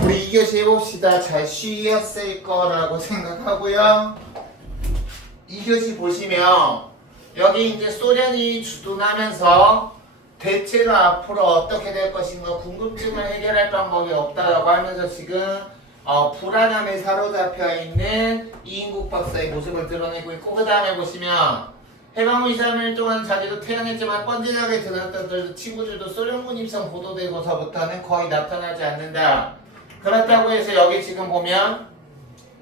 우리 2교시 해봅시다. 잘 쉬었을 거라고 생각하고요. 2교시 보시면 여기 이제 소련이 주둔하면서 대체로 앞으로 어떻게 될 것인가 궁금증을 해결할 방법이 없다라고 하면서 지금 불안함에 사로잡혀 있는 이인국 박사의 모습을 드러내고 있고, 그 다음에 보시면 해방 후 2, 3일 동안 자기도 태어났지만 뻔질하게 들었던 친구들도 소련군 입성 보도되고서부터는 거의 나타나지 않는다. 그렇다고 해서 여기 지금 보면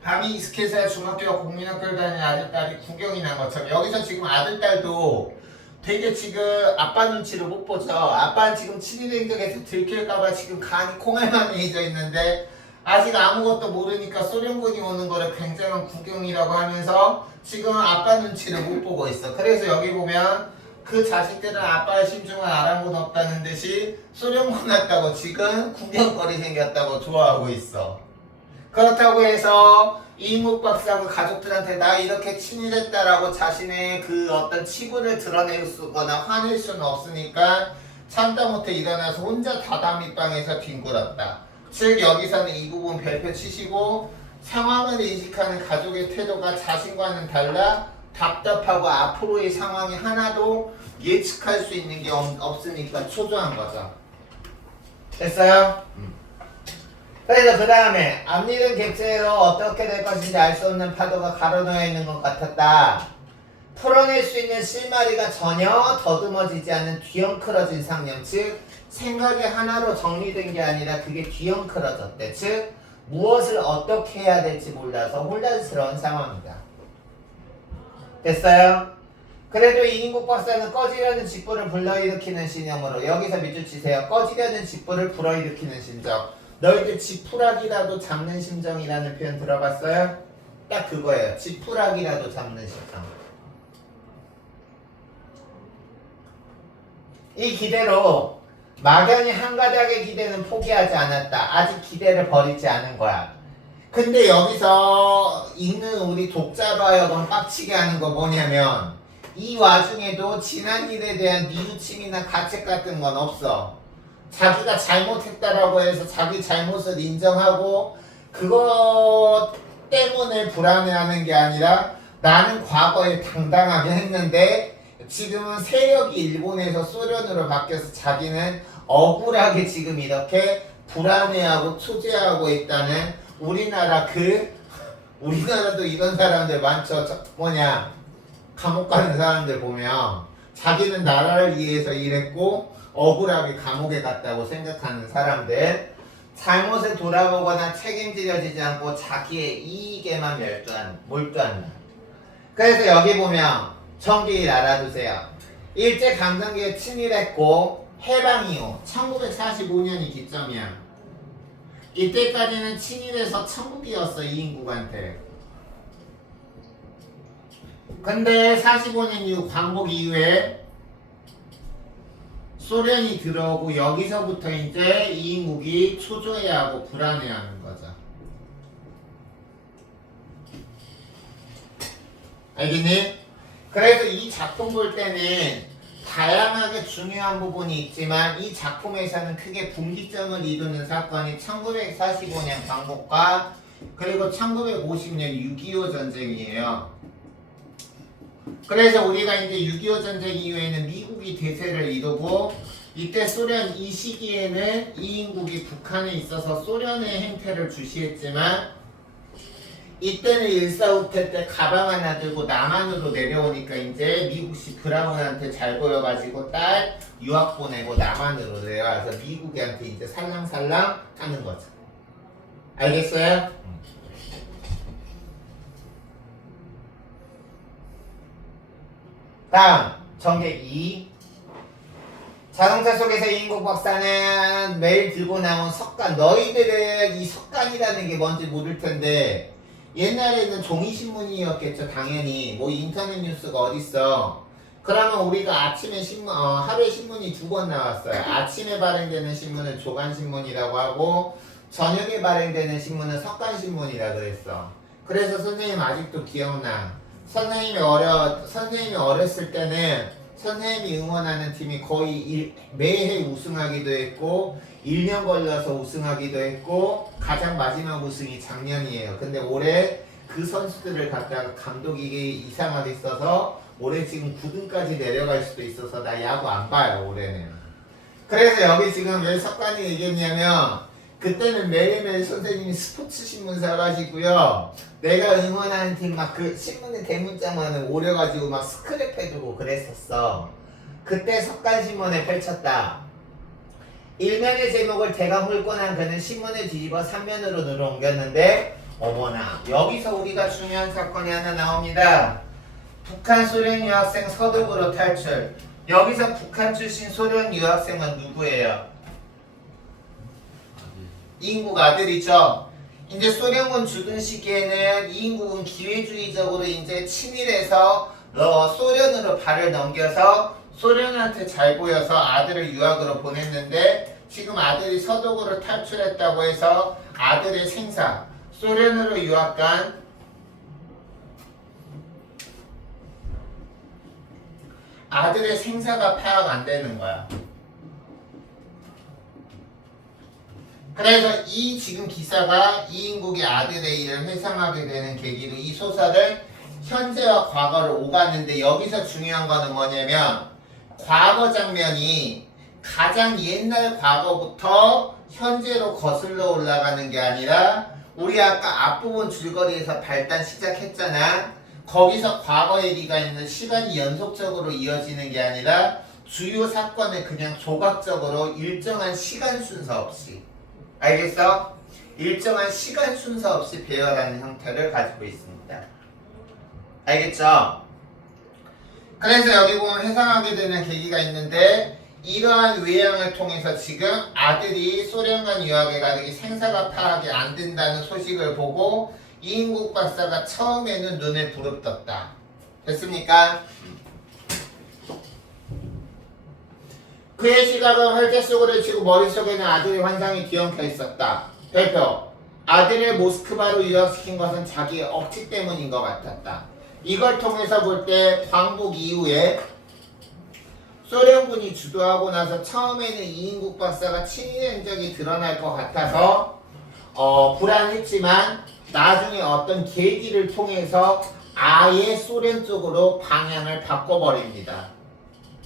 밤이 익숙해서야 중학교와 국민학교를 다니는 아들딸이 구경이 난 것처럼 여기서 지금 아들딸도 되게 지금 아빠 눈치를 못 보죠. 아빠는 지금 친위행적에서 들킬까봐 지금 간이 콩알만 해져 있는데 아직 아무것도 모르니까 소련군이 오는 거를 굉장한 구경이라고 하면서 지금 아빠 눈치를 못 보고 있어. 그래서 여기 보면 그 자식들은 아빠의 심중을 아랑곳 없다는 듯이 소련군 왔다고 지금 구경거리 생겼다고 좋아하고 있어. 그렇다고 해서 이인국 박사가 가족들한테 나 이렇게 친일했다라고 자신의 그 어떤 치부를 드러낼 수거나 화낼 수는 없으니까 참다 못해 일어나서 혼자 다다미방에서 뒹굴었다. 즉 여기서는 이 부분 별표 치시고, 상황을 인식하는 가족의 태도가 자신과는 달라 답답하고 앞으로의 상황이 하나도 예측할 수 있는 게 없으니까 초조한 거죠. 됐어요? 그래서 그 다음에 앞니는 객체로 어떻게 될 것인지 알 수 없는 파도가 가로놓여 있는 것 같았다. 풀어낼 수 있는 실마리가 전혀 더듬어지지 않는 뒤엉클어진 상념, 즉 생각이 하나로 정리된 게 아니라 그게 뒤엉클어졌대. 즉 무엇을 어떻게 해야 될지 몰라서 혼란스러운 상황이다. 됐어요? 그래도 이인국 박사는 꺼지려는 직불을 불러일으키는 신념으로, 여기서 밑줄 치세요. 꺼지려는 직불을 불어일으키는 심정. 너희들 지푸라기라도 잡는 심정이라는 표현 들어봤어요? 딱 그거예요. 지푸라기라도 잡는 심정. 이 기대로 막연히 한 가닥의 기대는 포기하지 않았다. 아직 기대를 버리지 않은 거야. 근데 여기서 읽는 우리 독자로 하여금 빡치게 하는 거 뭐냐면, 이 와중에도 지난 일에 대한 뉘우침이나 가책 같은 건 없어. 자기가 잘못했다라고 해서 자기 잘못을 인정하고 그것 때문에 불안해하는 게 아니라, 나는 과거에 당당하게 했는데 지금은 세력이 일본에서 소련으로 바뀌어서 자기는 억울하게 지금 이렇게 불안해하고 초조해하고 있다는, 우리나라도 이런 사람들 많죠. 감옥 가는 사람들 보면 자기는 나라를 위해서 일했고 억울하게 감옥에 갔다고 생각하는 사람들, 잘못을 돌아보거나 책임지려지지 않고 자기의 이익에만 몰두한다. 그래서 여기 보면 정기일 알아두세요. 일제강점기에 친일했고 해방 이후 1945년이 기점이야. 이때까지는 친일해서 천국이었어, 이인국한테. 근데 45년 이후 광복 이후에 소련이 들어오고 여기서부터 이제 이인국이 초조해하고 불안해하는 거죠. 알겠니? 그래서 이 작품 볼 때는 다양하게 중요한 부분이 있지만 이 작품에서는 크게 분기점을 이루는 사건이 1945년 광복과 그리고 1950년 6.25 전쟁이에요. 그래서 우리가 이제 6.25 전쟁 이후에는 미국이 대세를 이루고, 이때 소련 이 시기에는 이인국이 북한에 있어서 소련의 행태를 주시했지만, 이때는 일사후퇴 때 가방 하나 들고 남한으로 내려오니까 이제 미국식 브라운한테 잘 보여가지고 딸 유학 보내고 남한으로 내려와서 미국한테 이제 살랑살랑 하는 거죠. 알겠어요? 다음 정계 2. 자동차 속에서 이인국 박사는 매일 들고 나온 석간, 너희들은 이 석간이라는 게 뭔지 모를 텐데 옛날에는 종이신문이었겠죠. 당연히 뭐 인터넷 뉴스가 어딨어. 그러면 우리가 아침에 하루에 신문이 2번 나왔어요. 아침에 발행되는 신문은 조간신문이라고 하고 저녁에 발행되는 신문은 석간신문이라 그랬어. 그래서 선생님 아직도 기억나. 선생님이 어렸을 때는 선생님이 응원하는 팀이 거의 매해 우승하기도 했고 1년 걸려서 우승하기도 했고 가장 마지막 우승이 작년이에요. 근데 올해 그 선수들을 갖다가 감독이 이상하게 써서 올해 지금 9등까지 내려갈 수도 있어서 나 야구 안 봐요 올해는. 그래서 여기 지금 왜 석관이 얘기했냐면 그때는 매일매일 선생님이 스포츠 신문 사가지고요 내가 응원하는 팀 막 그 신문에 대문짝만은 오려가지고 막 스크랩 해두고 그랬었어. 그때 석간신문에 펼쳤다. 일면의 제목을 대강 훑고 난 그는 신문을 뒤집어 3면으로 늘어 옮겼는데 어머나 여기서 우리가 중요한 사건이 하나 나옵니다. 북한 소련 유학생 서독으로 탈출. 여기서 북한 출신 소련 유학생은 누구예요? 이인국 아들이죠. 이제 소련군 주둔 시기에는 이인국은 기회주의적으로 이제 친일해서 소련으로 발을 넘겨서 소련한테 잘 보여서 아들을 유학으로 보냈는데 지금 아들이 서독으로 탈출했다고 해서 아들의 생사 소련으로 유학 간 아들의 생사가 파악 안 되는 거야. 그래서 이 지금 기사가 이인국의 아들의 일을 회상하게 되는 계기로 이 소설을 현재와 과거를 오갔는데 여기서 중요한 거는 뭐냐면 과거 장면이 가장 옛날 과거부터 현재로 거슬러 올라가는 게 아니라 우리 아까 앞부분 줄거리에서 발단 시작했잖아. 거기서 과거 얘기가 있는 시간이 연속적으로 이어지는 게 아니라 주요 사건을 그냥 조각적으로 일정한 시간 순서 없이 알겠어? 일정한 시간 순서 없이 배열하는 형태를 가지고 있습니다. 알겠죠? 그래서 여기 보면 회상하게 되는 계기가 있는데 이러한 외양을 통해서 지금 아들이 소련간 유학에 가기 생사가 파악이 안 된다는 소식을 보고 이인국 박사가 처음에는 눈을 부릅떴다. 됐습니까? 그의 시각은 활자 속으로 치고 머릿속에는 아들의 환상이 뒤엉켜 있었다. 별표. 아들을 모스크바로 유학시킨 것은 자기의 억지 때문인 것 같았다. 이걸 통해서 볼 때 광복 이후에 소련군이 주도하고 나서 처음에는 이인국 박사가 친일 행적이 드러날 것 같아서 불안했지만 나중에 어떤 계기를 통해서 아예 소련 쪽으로 방향을 바꿔버립니다.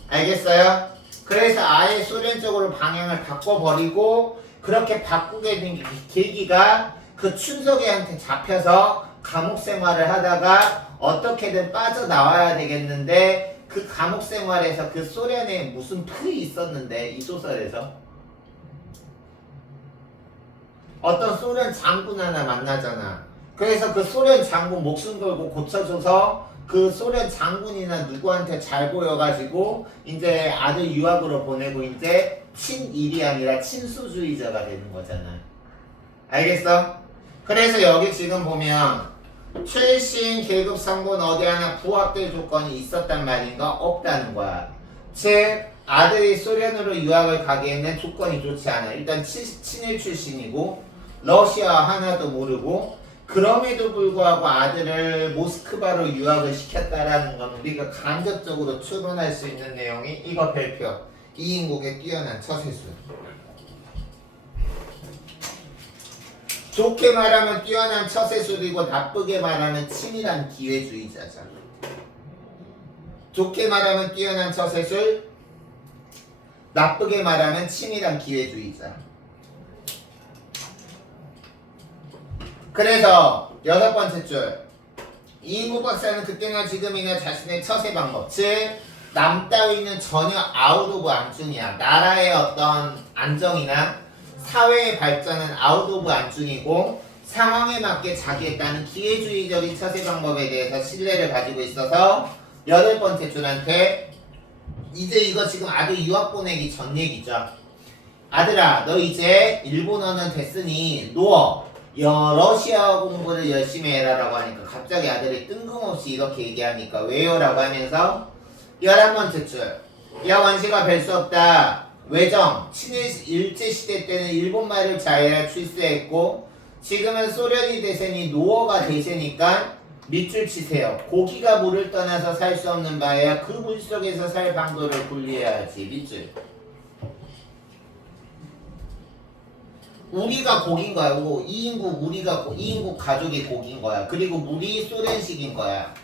알겠어요? 그래서 아예 소련 쪽으로 방향을 바꿔버리고 그렇게 바꾸게 된 계기가 그 춘석이한테 잡혀서 감옥 생활을 하다가 어떻게든 빠져나와야 되겠는데 그 감옥 생활에서 그 소련에 무슨 풀이 있었는데 이 소설에서 어떤 소련 장군 하나 만나잖아. 그래서 그 소련 장군 목숨 걸고 고쳐줘서 그 소련 장군이나 누구한테 잘 보여가지고 이제 아들 유학으로 보내고 이제 친일이 아니라 친수주의자가 되는 거잖아. 알겠어? 그래서 여기 지금 보면 출신 계급 성분 어디 하나 부합될 조건이 있었단 말인가? 없다는 거야. 즉 아들이 소련으로 유학을 가기에는 조건이 좋지 않아. 일단 친일 출신이고 러시아 하나도 모르고 그럼에도 불구하고 아들을 모스크바로 유학을 시켰다라는 건 우리가 간접적으로 추론할 수 있는 내용이 이거 별표. 이인국의 뛰어난 처세술. 좋게 말하면 뛰어난 처세술이고 나쁘게 말하면 치밀한 기회주의자잖아. 좋게 말하면 뛰어난 처세술, 나쁘게 말하면 치밀한 기회주의자. 그래서 6번째 줄 이인국 박사는 그때나 지금이나 자신의 처세 방법 즉 남 따위는 전혀 아웃 오브 안중이야. 나라의 어떤 안정이나 사회의 발전은 아웃 오브 안중이고 상황에 맞게 자기에 따른 기회주의적인 처세 방법에 대해서 신뢰를 가지고 있어서 8번째 줄한테 이제 이거 지금 아들 유학 보내기 전 얘기죠. 아들아 너 이제 일본어는 됐으니 누워 러시아 공부를 열심히 해라라고 하니까 갑자기 아들이 뜬금없이 이렇게 얘기하니까 왜요? 라고 하면서 11번째 줄 야 원시가 별 수 없다. 외정 친일 일제시대 때는 일본말을 자해라 출세했고 지금은 소련이 대세니 노어가 대세니까 밑줄 치세요. 고기가 물을 떠나서 살 수 없는 바에야 그 물속에서 살 방도를 분리해야지. 밑줄 우리가 곡인 거야. 2인국 우리가 2인국 가족이 곡인 거야. 그리고 우리 소련식인 거야.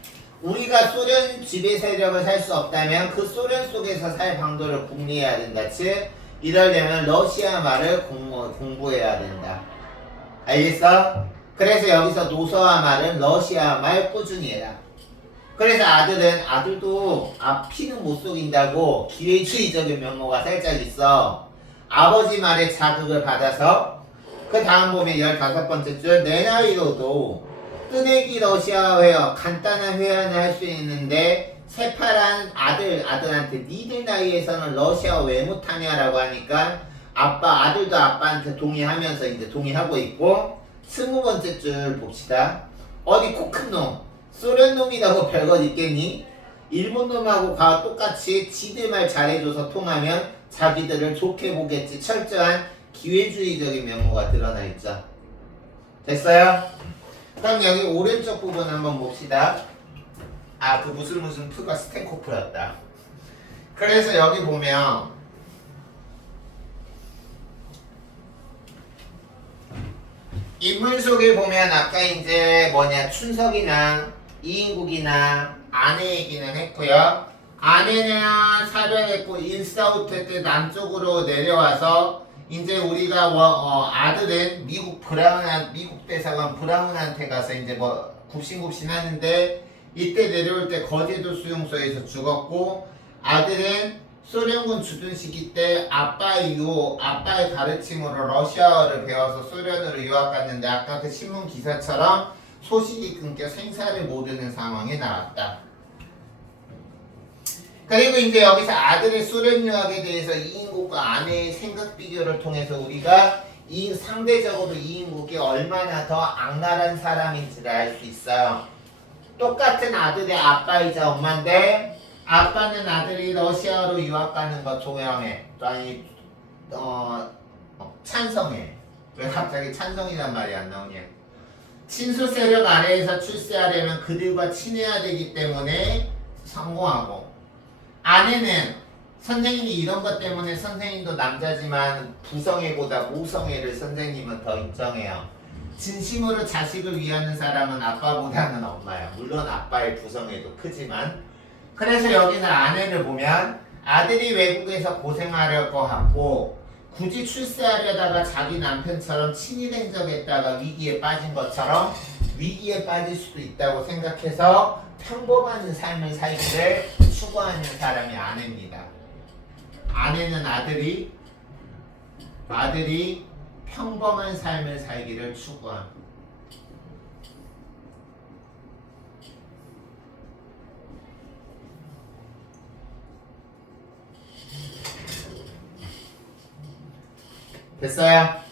우리가 소련 지배 세력을 살 수 없다면 그 소련 속에서 살 방도를 궁리해야 된다. 즉 이러려면 러시아 말을 공부해야 된다. 알겠어? 그래서 여기서 노서와 말은 러시아 말 꾸준히 해라. 그래서 아들도 피는 못 속인다고 기회주의적인 면모가 살짝 있어. 아버지 말에 자극을 받아서 그 다음 보면 15번째 줄 내 나이로도 뜨내기 러시아 회화 간단한 회화는 할 수 있는데 새파란 아들한테 니들 나이에서는 러시아 왜 못하냐라고 하니까 아들도 아빠한테 동의하면서 이제 동의하고 있고 20번째 줄 봅시다. 어디 코 큰 놈 소련 놈이라고 별것 있겠니? 일본 놈하고 똑같이 지들 말 잘해줘서 통하면 자기들을 좋게 보겠지. 철저한 기회주의적인 면모가 드러나 있죠. 됐어요? 그럼 여기 오른쪽 부분 한번 봅시다. 그 무슨 프가 스텐코프였다. 그래서 여기 보면 인물 속에 보면 아까 이제 춘석이나 이인국이나 아내 얘기는 했고요. 아내는 사별했고 일사후퇴 때 남쪽으로 내려와서 이제 우리가 아들은 미국 대사관 브라운한테 가서 이제 굽신굽신 하는데 이때 내려올 때 거제도 수용소에서 죽었고 아들은 소련군 주둔 시기 때 아빠의 가르침으로 러시아어를 배워서 소련으로 유학 갔는데 아까 그 신문 기사처럼 소식이 끊겨 생사를 모르는 상황에 나왔다. 그리고 이제 여기서 아들의 소련 유학에 대해서 이인국과 아내의 생각 비교를 통해서 우리가 상대적으로 이인국이 얼마나 더 악랄한 사람인지를 알 수 있어요. 똑같은 아들의 아빠이자 엄마인데 아빠는 아들이 러시아로 유학 가는 거 조용해. 찬성해. 왜 갑자기 찬성이란 말이 안 나오냐? 친수 세력 아래에서 출세하려면 그들과 친해야 되기 때문에 성공하고 아내는 선생님이 이런 것 때문에 선생님도 남자지만 부성애보다 모성애를 선생님은 더 인정해요. 진심으로 자식을 위하는 사람은 아빠보다는 엄마야. 물론 아빠의 부성애도 크지만 그래서 여기서 아내를 보면 아들이 외국에서 고생하려고 하고 굳이 출세하려다가 자기 남편처럼 친일행적했다가 위기에 빠진 것처럼 위기에 빠질 수도 있다고 생각해서 평범한 삶을 살기를 추구하는 사람이 아내입니다. 아내는 아들이 평범한 삶을 살기를 추구합니다. 됐어요?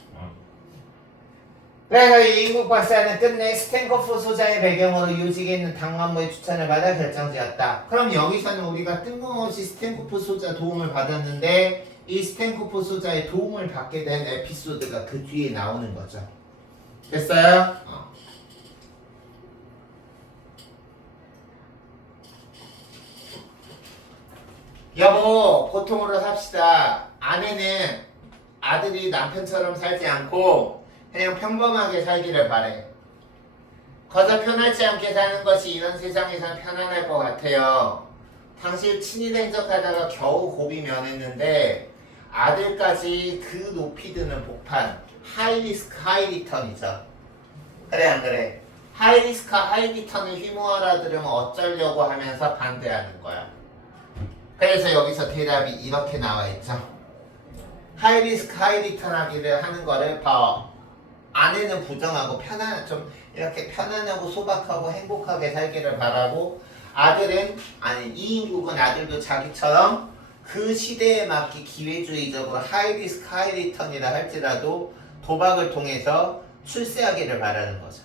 그래서 이인국 박사는 끝내 스탠코프 소자의 배경으로 요직에 있는 당만무의 추천을 받아 결정지었다. 그럼 여기서는 우리가 뜬금없이 스탠코프 소자 도움을 받았는데 이 스탠코프 소자의 도움을 받게 된 에피소드가 그 뒤에 나오는 거죠. 됐어요? 여보, 고통으로 삽시다. 아내는 아들이 남편처럼 살지 않고 그냥 평범하게 살기를 바래. 거저 편하지 않게 사는 것이 이런 세상에선 편안할 것 같아요. 당시 친일행적하다가 겨우 고비 면했는데 아들까지 그 높이 드는 복판, 하이리스크 하이리턴이죠. 그래 안 그래? 하이리스크 하이리턴을 휘모아라 들으면 어쩌려고 하면서 반대하는 거야. 그래서 여기서 대답이 이렇게 나와 있죠. 하이리스크 하이리턴 하기를 하는 거를 아내는 부정하고 좀 이렇게 편안하고 소박하고 행복하게 살기를 바라고 이인국은 아들도 자기처럼 그 시대에 맞게 기회주의적으로 하이리스크 하이리턴이라 할지라도 도박을 통해서 출세하기를 바라는 거죠.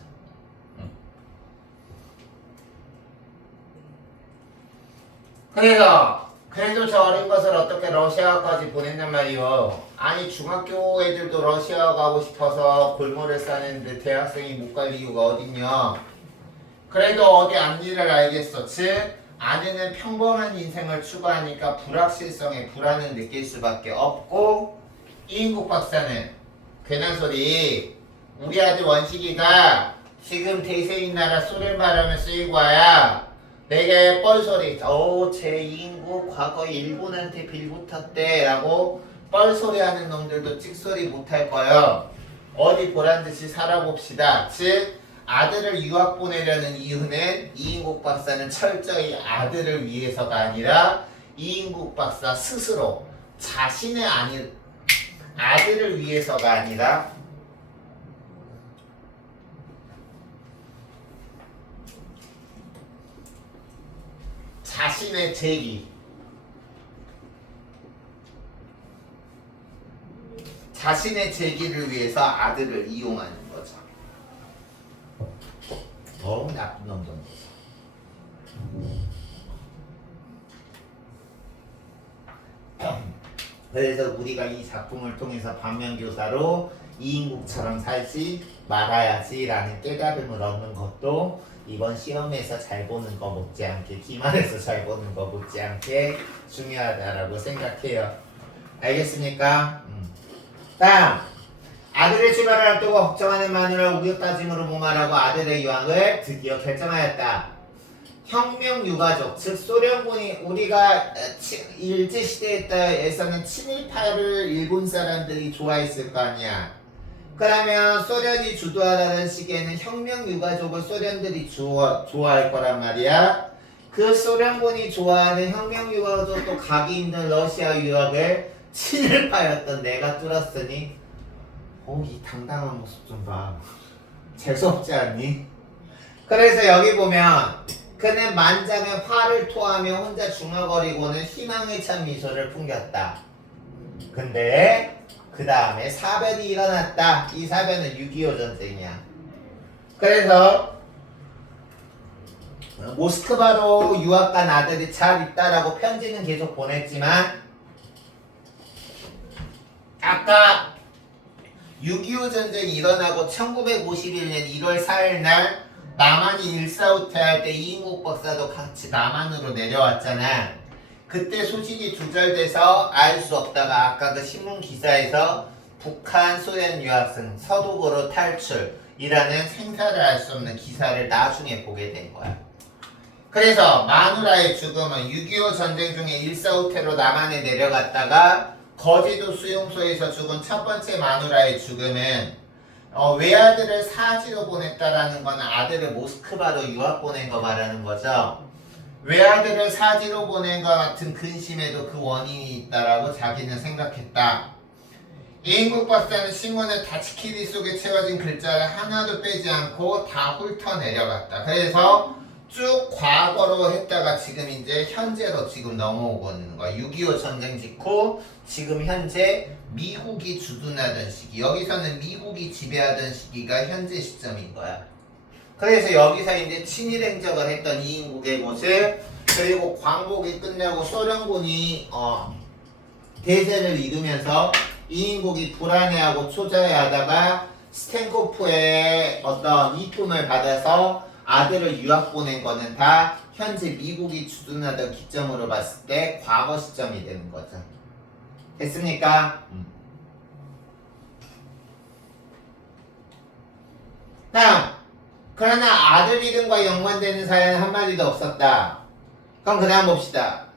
그래도 저 어린 것을 어떻게 러시아까지 보냈냔 말이요. 아니 중학교 애들도 러시아 가고 싶어서 골몰을 싸는데 대학생이 못 갈 이유가 어딨냐. 그래도 어디 앞일을 알겠어. 즉 아내는 평범한 인생을 추구하니까 불확실성에 불안을 느낄 수밖에 없고 이인국 박사는 괜한 소리. 우리 아들 원식이가 지금 대세인 나라 소련 발음을 쓰이고 와야 내게 뻘소리. 제 인구 과거에 일본한테 빌붙었대 라고 뻘소리 하는 놈들도 찍소리 못할 거예요. 어디 보란듯이 살아봅시다. 즉 아들을 유학 보내려는 이유는 이인국 박사는 철저히 아들을 위해서가 아니라 이인국 박사 스스로 자신의 아들을 위해서가 아니라 자신의 재기를 위해서 아들을 이용하는 거죠. 너무 나쁜 놈들. 그래서 우리가 이 작품을 통해서 반면교사로 이인국처럼 살지 말아야지라는 깨달음을 얻는 것도 이번 시험에서 잘 보는 거 못지않게 기말에서 잘 보는 거 못지않게 중요하다라고 생각해요. 알겠습니까? 다음 아들의 출발을 앞두고 걱정하는 마누라 우유따짐으로 무마하고 아들의 유학을 드디어 결정하였다. 혁명 유가족, 즉 소련군이 우리가 일제시대에서는 친일파를 일본 사람들이 좋아했을 거 아니야. 그러면 소련이 주도하라는 시기에는 혁명 유가족을 소련들이 좋아할 거란 말이야. 그 소련군이 좋아하는 혁명 유가족도 가기 힘든 러시아 유학을 친일파였던 내가 뚫었으니 이 당당한 모습 좀 봐. 재수없지 않니? 그래서 여기 보면 그는 만장의 화를 토하며 혼자 중얼거리고는 희망에 찬 미소를 풍겼다. 근데 그 다음에 사변이 일어났다. 이 사변은 6.25 전쟁이야. 그래서 모스크바로 유학 간 아들이 잘 있다라고 편지는 계속 보냈지만 아까 6.25 전쟁이 일어나고 1951년 1월 4일 날 남한이 일사후퇴할 때 이인국 박사도 같이 남한으로 내려왔잖아. 그때 소식이 두절돼서 알 수 없다가 아까 그 신문 기사에서 북한 소련 유학생 서독으로 탈출이라는 생사를 알 수 없는 기사를 나중에 보게 된 거야. 그래서 마누라의 죽음은 6.25 전쟁 중에 일사후퇴로 남한에 내려갔다가 거제도 수용소에서 죽은 첫 번째 마누라의 죽음은 외아들을 사지로 보냈다라는 건 아들을 모스크바로 유학 보낸 거 말하는 거죠. 외아들을 사지로 보낸 것 같은 근심에도 그 원인이 있다라고 자기는 생각했다. 이인국 박사는 신문을 다치키리 속에 채워진 글자를 하나도 빼지 않고 다 훑어 내려갔다. 그래서 쭉 과거로 했다가 지금 이제 현재로 지금 넘어오고 있는 거야. 6.25 전쟁 직후 지금 현재 미국이 주둔하던 시기, 여기서는 미국이 지배하던 시기가 현재 시점인 거야. 그래서 여기서 이제 친일 행적을 했던 이인국의 모습, 그리고 광복이 끝나고 소련군이 대세를 이루면서 이인국이 불안해하고 초조해하다가 스탠코프의 어떤 이쁨을 받아서 아들을 유학 보낸 거는 다 현재 미국이 주둔하던 기점으로 봤을 때 과거 시점이 되는 거죠. 됐습니까? 다음, 그러나 아들 이름과 연관되는 사연은 한마디도 없었다. 그럼 그 다음 봅시다.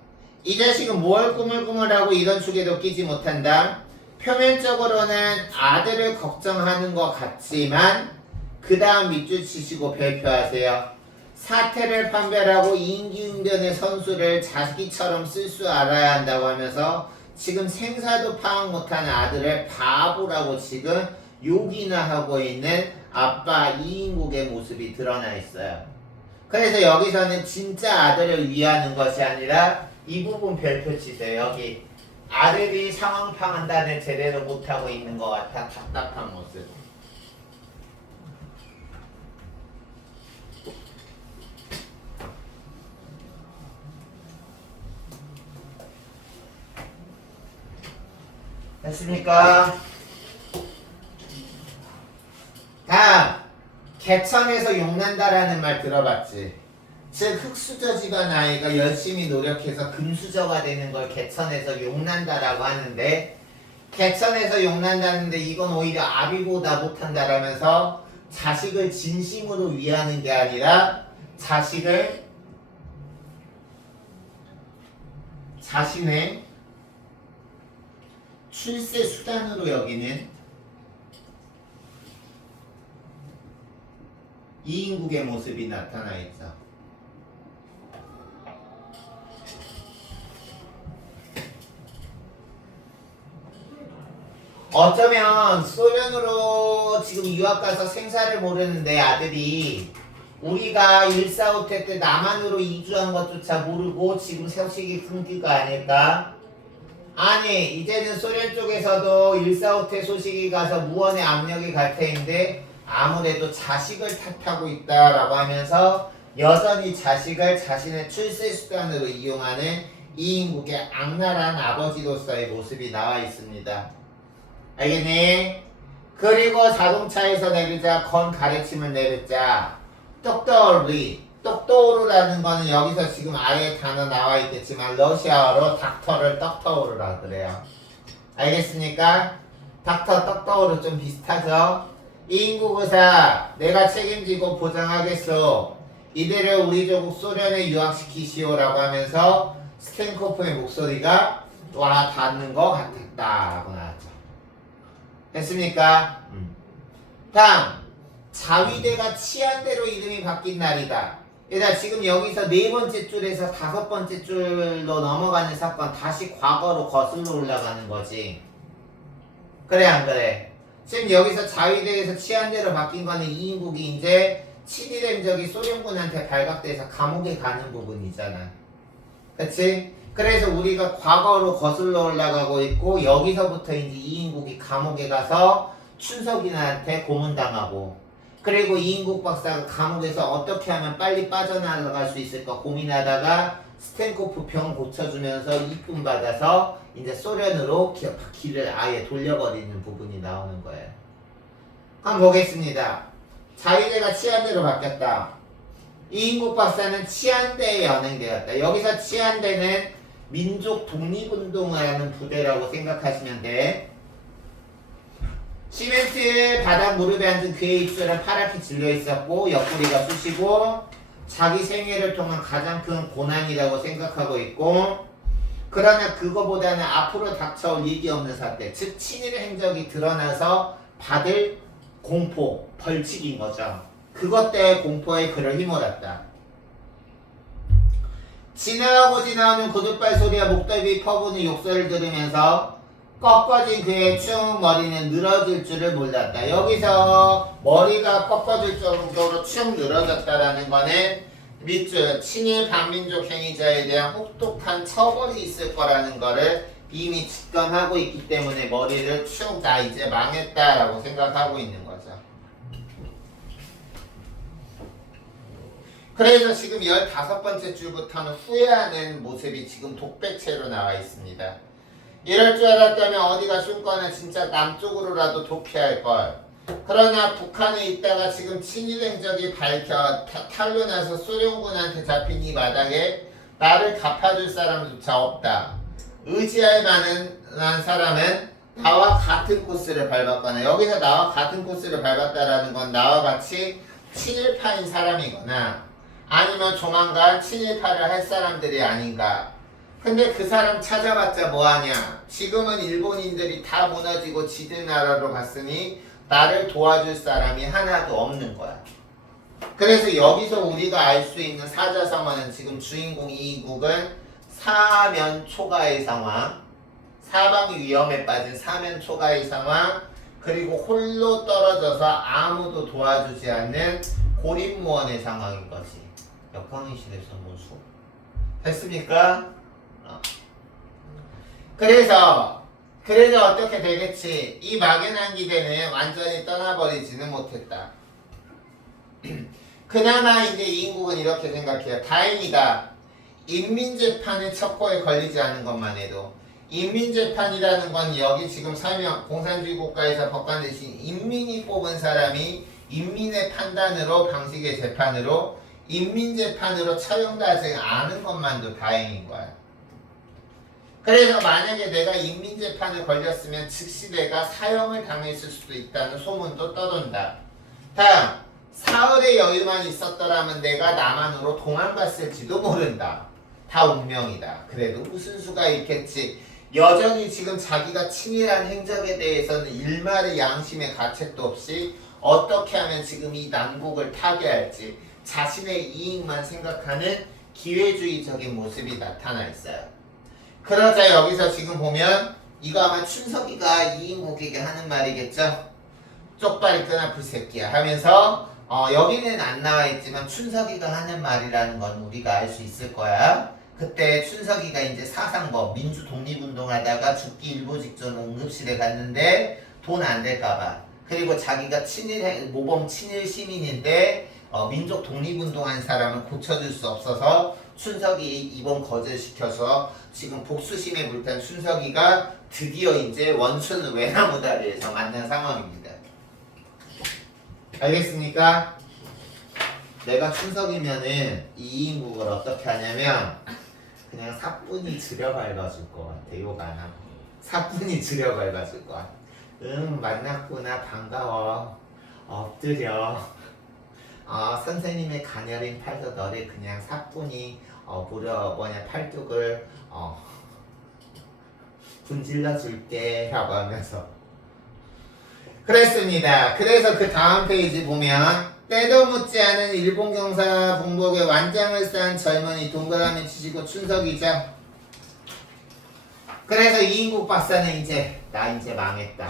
이 자식은 뭘 꾸물꾸물하고 이런 축에도 끼지 못한다. 표면적으로는 아들을 걱정하는 것 같지만 그 다음 밑줄 치시고 별표하세요. 사태를 판별하고 임기응변의 선수를 자기처럼 쓸 줄 알아야 한다고 하면서 지금 생사도 파악 못하는 아들을 바보라고 지금 욕이나 하고 있는 아빠 이인국의 모습이 드러나 있어요. 그래서 여기서는 진짜 아들을 위하는 것이 아니라 이 부분 별표 치세요. 여기 아들이 상황 파악한다는 제대로 못하고 있는 것 같아. 답답한 모습. 됐습니까? 다음, 개천에서 용난다라는 말 들어봤지? 즉 흙수저 집안 아이가 열심히 노력해서 금수저가 되는 걸 개천에서 용난다라고 하는데 개천에서 용난다는데 이건 오히려 아비보다 못한다라면서 자식을 진심으로 위하는 게 아니라 자식을 자신의 출세 수단으로 여기는 이인국의 모습이 나타나 있죠. 어쩌면 소련으로 지금 유학 가서 생사를 모르는 내 아들이 우리가 145태 때 남한으로 이주한 것조차 모르고 지금 소식이 끊기가 아닐까? 아니, 이제는 소련 쪽에서도 145태 소식이 가서 무언의 압력이 갈 테인데 아무래도 자식을 탓하고 있다라고 하면서 여전히 자식을 자신의 출세 수단으로 이용하는 이인국의 악랄한 아버지로서의 모습이 나와 있습니다. 알겠니? 그리고 자동차에서 내리자 건 가르침을 내렸자 똑떠오르라는 거는 여기서 지금 아예 단어 나와 있겠지만 러시아어로 닥터를 떡떠오르라 그래요. 알겠습니까? 닥터 떡떠오르 좀 비슷하죠? 이인국 의사 내가 책임지고 보장하겠소. 이들을 우리 조국 소련에 유학시키시오라고 하면서 스탠코프의 목소리가 와 닿는 것 같았다라고 나왔죠. 됐습니까? 다음 자위대가 치안대로 이름이 바뀐 날이다. 얘들아 지금 여기서 네 번째 줄에서 다섯 번째 줄로 넘어가는 사건 다시 과거로 거슬러 올라가는 거지. 그래 안 그래? 지금 여기서 자위대에서 치안대로 바뀐 거는 이인국이 이제 친일 행적이 소련군한테 발각돼서 감옥에 가는 부분이잖아. 그치? 그래서 우리가 과거로 거슬러 올라가고 있고 여기서부터 이제 이인국이 감옥에 가서 춘석이한테 고문당하고 그리고 이인국 박사가 감옥에서 어떻게 하면 빨리 빠져나갈 수 있을까 고민하다가 스탠코프 병 고쳐주면서 이쁨 받아서 이제 소련으로 길을 아예 돌려버리는 부분이 나오는 거예요. 한번 보겠습니다. 자위대가 치안대로 바뀌었다. 이인국 박사는 치안대에 연행되었다. 여기서 치안대는 민족 독립운동을 하는 부대라고 생각하시면 돼. 시멘트 바닥 무릎에 앉은 그의 입술은 파랗게 질려 있었고 옆구리가 쑤시고 자기 생애를 통한 가장 큰 고난이라고 생각하고 있고 그러나 그거보다는 앞으로 닥쳐올 일이 없는 사태 즉 친일 행적이 드러나서 받을 공포, 벌칙인 거죠. 그것 때문에 공포에 그를 휘몰았다. 지나가고 지나오는 구둣발 소리와 목덜미 퍼부는 욕설을 들으면서 꺾어진 그의 추운 머리는 늘어질 줄을 몰랐다. 여기서 머리가 꺾어질 정도로 축 늘어졌다라는 거는 밑줄 친일 반민족 행위자에 대한 혹독한 처벌이 있을 거라는 거를 이미 직감하고 있기 때문에 머리를 축 나 이제 망했다라고 생각하고 있는 거죠. 그래서 지금 15번째 줄부터는 후회하는 모습이 지금 독백체로 나와 있습니다. 이럴 줄 알았다면 어디가 숨거나 진짜 남쪽으로라도 도피할걸. 그러나 북한에 있다가 지금 친일 행적이 탄로나서 소련군한테 잡힌 이 마당에 나를 갚아줄 사람조차 없다. 의지할 만한 사람은 나와 같은 코스를 밟았거나 여기서 나와 같은 코스를 밟았다라는 건 나와 같이 친일파인 사람이거나 아니면 조만간 친일파를 할 사람들이 아닌가. 근데 그 사람 찾아봤자 뭐하냐. 지금은 일본인들이 다 무너지고 지들 나라로 갔으니 나를 도와줄 사람이 하나도 없는 거야. 그래서 여기서 우리가 알 수 있는 사자성어는 지금 주인공 이인국은 사면 초가의 상황, 사방이 위험에 빠진 사면 초가의 상황, 그리고 홀로 떨어져서 아무도 도와주지 않는 고립무원의 상황인 거지. 역강의실에서 뭐 수업 됐습니까? 그래서 어떻게 되겠지? 이 막연한 기대는 완전히 떠나버리지는 못했다. 그나마 이제 이인국은 이렇게 생각해요. 다행이다. 인민재판의 척고에 걸리지 않은 것만 해도 인민재판이라는 건 여기 지금 설명 공산주의 국가에서 법관 대신 인민이 뽑은 사람이 인민의 판단으로 방식의 재판으로 인민재판으로 처형되지 않은 것만도 다행인 거야. 그래서 만약에 내가 인민재판에 걸렸으면 즉시 내가 사형을 당했을 수도 있다는 소문도 떠돈다. 다음, 사흘의 여유만 있었더라면 내가 남한으로 도망갔을지도 모른다. 다 운명이다. 그래도 무슨 수가 있겠지. 여전히 지금 자기가 치밀한 행적에 대해서는 일말의 양심의 가책도 없이 어떻게 하면 지금 이 난국을 타개할지 자신의 이익만 생각하는 기회주의적인 모습이 나타나 있어요. 그러자 여기서 지금 보면 이거 아마 춘석이가 이인국에게 하는 말이겠죠. 쪽발이 끈아풀 새끼야 하면서 여기는 안 나와 있지만 춘석이가 하는 말이라는 건 우리가 알 수 있을 거야. 그때 춘석이가 이제 사상법 민주 독립운동하다가 죽기 일보 직전 응급실에 갔는데 돈 안 될까봐, 그리고 자기가 모범 친일 시민인데 민족 독립운동한 사람은 고쳐줄 수 없어서 춘석이 입원 거절시켜서 지금 복수심에 물탄 춘석이가 드디어 이제 원수는 외나무 다리에서 만난 상황입니다. 알겠습니까? 내가 춘석이면은 이인국을 어떻게 하냐면 그냥 사뿐히 들여밟아줄 것 같아. 욕 안 하고 사뿐히 들여밟아줄 것 같아. 만났구나, 반가워, 엎드려. 선생님의 가녀린 팔도 너를 그냥 사뿐히 팔뚝을 분질러 줄게 라고 하면서 그랬습니다. 그래서 그 다음 페이지 보면 때도 묻지 않은 일본 경사 공복에 완장을 싼 젊은이 동그라미 치시고 춘석이죠. 그래서 이인국 박사는 나 이제 망했다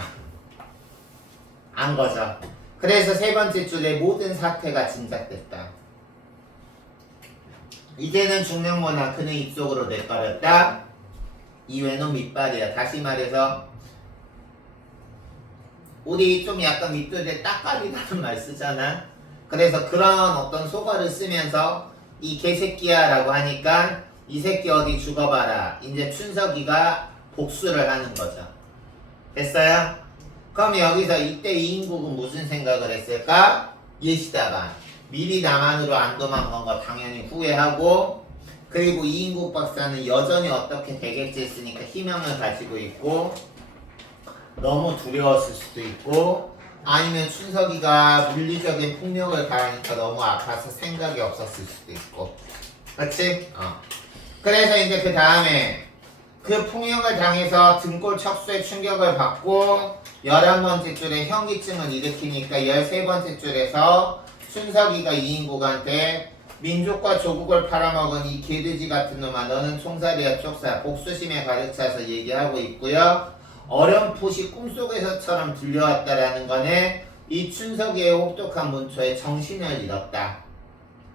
안 거죠. 그래서 세 번째 줄에 모든 사태가 짐작됐다. 이제는 중명모나 그는 입속으로 내버렸다. 이외는 밑발이야. 다시 말해서 우리 좀 약간 밑줄에 딱가리라는 말 쓰잖아. 그래서 그런 어떤 속어를 쓰면서 이 개새끼야 라고 하니까 이 새끼 어디 죽어봐라. 이제 춘석이가 복수를 하는 거죠. 됐어요? 그럼 여기서 이때 이인국은 무슨 생각을 했을까? 예시다가 미리 남한으로 안 도망간 거 당연히 후회하고, 그리고 이인국 박사는 여전히 어떻게 되겠지 했으니까 희망을 가지고 있고, 너무 두려웠을 수도 있고, 아니면 춘석이가 물리적인 폭력을 가하니까 너무 아파서 생각이 없었을 수도 있고, 그렇지? 그래서 이제 그 다음에 그 폭력을 당해서 등골 척수에 충격을 받고 11번째 줄에 현기증을 일으키니까 13번째 줄에서 춘석이가 이인국한테 민족과 조국을 팔아먹은 이 개돼지 같은 놈아, 너는 총살이야 쪽살, 복수심에 가득 차서 얘기하고 있고요. 어렴풋이 꿈속에서처럼 들려왔다라는 거는 이 춘석이의 혹독한 문초에 정신을 잃었다.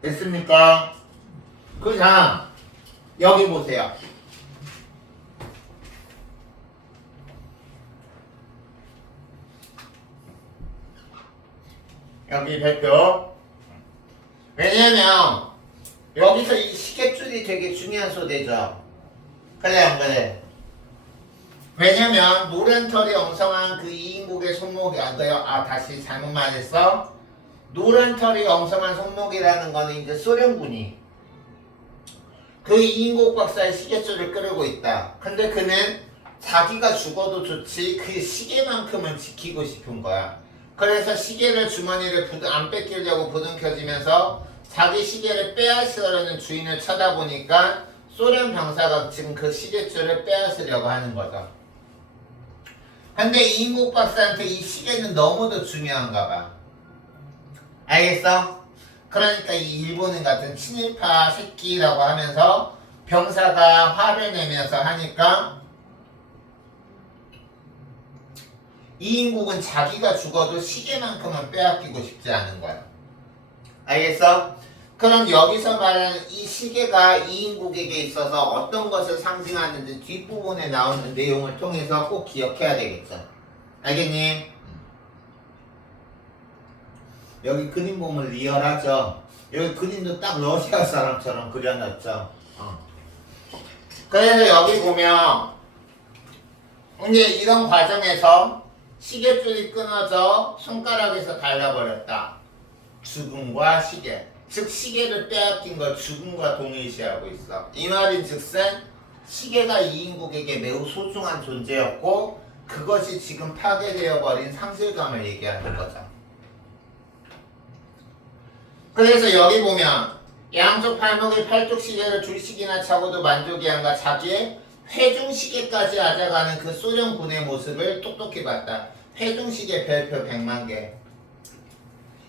됐습니까? 그 다음 여기 보세요. 여기 별표. 왜냐면 여기서 이 시계줄이 되게 중요한 소재죠. 그래 안 그래? 왜냐면 노란 털이 엉성한 그 이인국의 손목이 안 돼요. 다시 잘못 말했어. 노란 털이 엉성한 손목이라는 거는 이제 소련군이 그 이인국 박사의 시계줄을 끌고 있다. 근데 그는 자기가 죽어도 좋지 그 시계만큼은 지키고 싶은 거야. 그래서 시계를 주머니를 안 뺏기려고 부둥켜지면서 자기 시계를 빼앗으려는 주인을 쳐다보니까 소련 병사가 지금 그 시계줄을 빼앗으려고 하는 거죠. 근데 이인국 박사한테 이 시계는 너무도 중요한가 봐. 알겠어? 그러니까 이 일본인 같은 친일파 새끼라고 하면서 병사가 화를 내면서 하니까 이인국은 자기가 죽어도 시계만큼은 빼앗기고 싶지 않은 거야. 알겠어? 그럼 여기서 말하는 이 시계가 이인국에게 있어서 어떤 것을 상징하는지 뒷부분에 나오는 내용을 통해서 꼭 기억해야 되겠죠. 알겠니? 여기 그림 보면 리얼하죠? 여기 그림도 딱 러시아 사람처럼 그려놨죠? 그래서 여기 보면 이제 이런 과정에서 시계줄이 끊어져 손가락에서 달라버렸다. 죽음과 시계. 즉 시계를 빼앗긴 걸 죽음과 동일시하고 있어. 이 말인 즉슨 시계가 이인국에게 매우 소중한 존재였고 그것이 지금 파괴되어 버린 상실감을 얘기하는 거죠. 그래서 여기 보면 양쪽 발목에 팔뚝 시계를 둘씩이나 차고도 만족이 안가 자기의 회중 시계까지 앗아가는 그 소련군의 모습을 똑똑히 봤다. 회중 시계 별표 100만 개.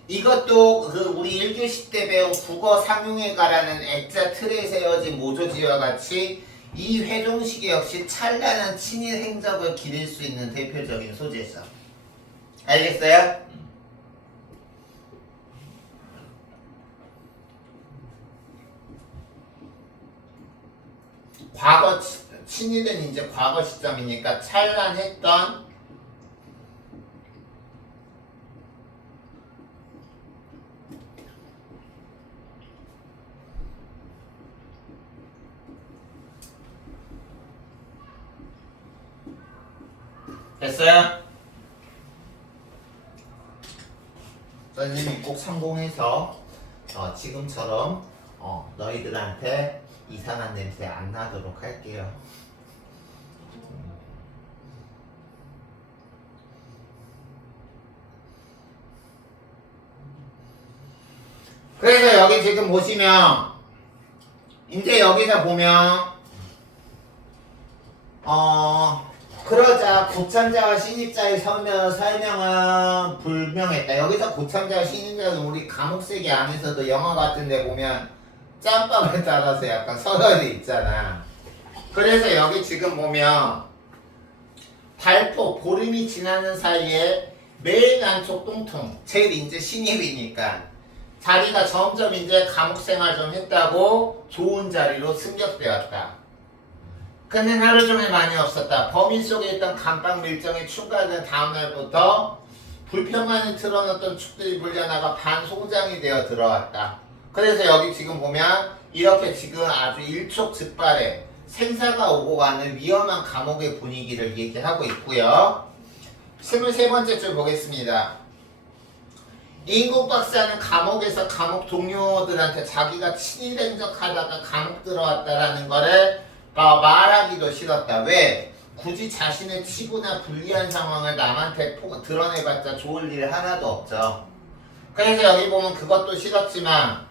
이것도 그 우리 1교시 때 배운 국어 상용회가라는 액자 틀에 세워진 모조지와 같이 이 회종시계 역시 찬란한 친일 행적을 기릴 수 있는 대표적인 소재죠. 알겠어요? 과거 친일은 이제 과거 시점이니까 찬란했던 됐어요? 선생님이 꼭 성공해서 지금처럼 너희들한테 이상한 냄새 안 나도록 할게요. 그래서 여기 지금 보시면 이제 여기서 보면 그러자 고참자와 신입자의 설명은 불명했다. 여기서 고참자와 신입자는 우리 과목세계 안에서도 영어 같은 데 보면 짬밥을 따라서 약간 서열이 있잖아. 그래서 여기 지금 보면 발포 보름이 지나는 사이에 매일 안쪽 똥통 제일 이제 신입이니까 자기가 점점 이제 과목생활 좀 했다고 좋은 자리로 승격되었다. 근데 하루 종일 많이 없었다. 범인 속에 있던 감방 밀정이 추가된 다음날부터 불평만을 틀어놓던 축들이 불려나가 반송장이 되어 들어왔다. 그래서 여기 지금 보면 이렇게 지금 아주 일촉즉발의 생사가 오고 가는 위험한 감옥의 분위기를 얘기하고 있고요. 23번째 줄 보겠습니다. 이인국 박사는 감옥에서 감옥 동료들한테 자기가 친일 행적하다가 감옥 들어왔다라는 거를 말하기도 싫었다. 왜? 굳이 자신의 치부나 불리한 상황을 남한테 드러내봤자 좋을 일 하나도 없죠. 그래서 여기 보면 그것도 싫었지만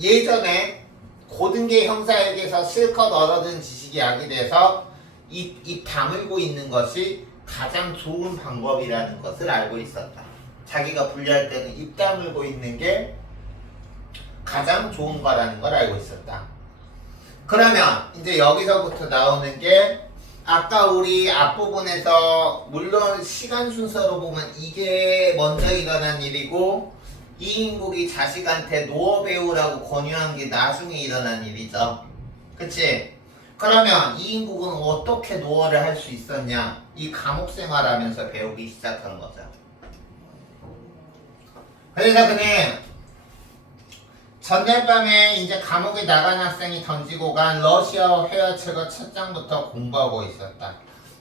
예전에 고등계 형사에게서 실컷 얻어든 지식이 약이 돼서 입 다물고 있는 것이 가장 좋은 방법이라는 것을 알고 있었다. 자기가 불리할 때는 입 다물고 있는 게 가장 좋은 거라는 걸 알고 있었다. 그러면 이제 여기서부터 나오는 게 아까 우리 앞부분에서 물론 시간 순서로 보면 이게 먼저 일어난 일이고 이인국이 자식한테 노어 배우라고 권유한 게 나중에 일어난 일이죠. 그치? 그러면 이인국은 어떻게 노어를 할 수 있었냐? 이 감옥 생활하면서 배우기 시작한 거죠. 그래서 그는 전날 밤에 이제 감옥에 나간 학생이 던지고 간 러시아어 회화책을 첫 장부터 공부하고 있었다.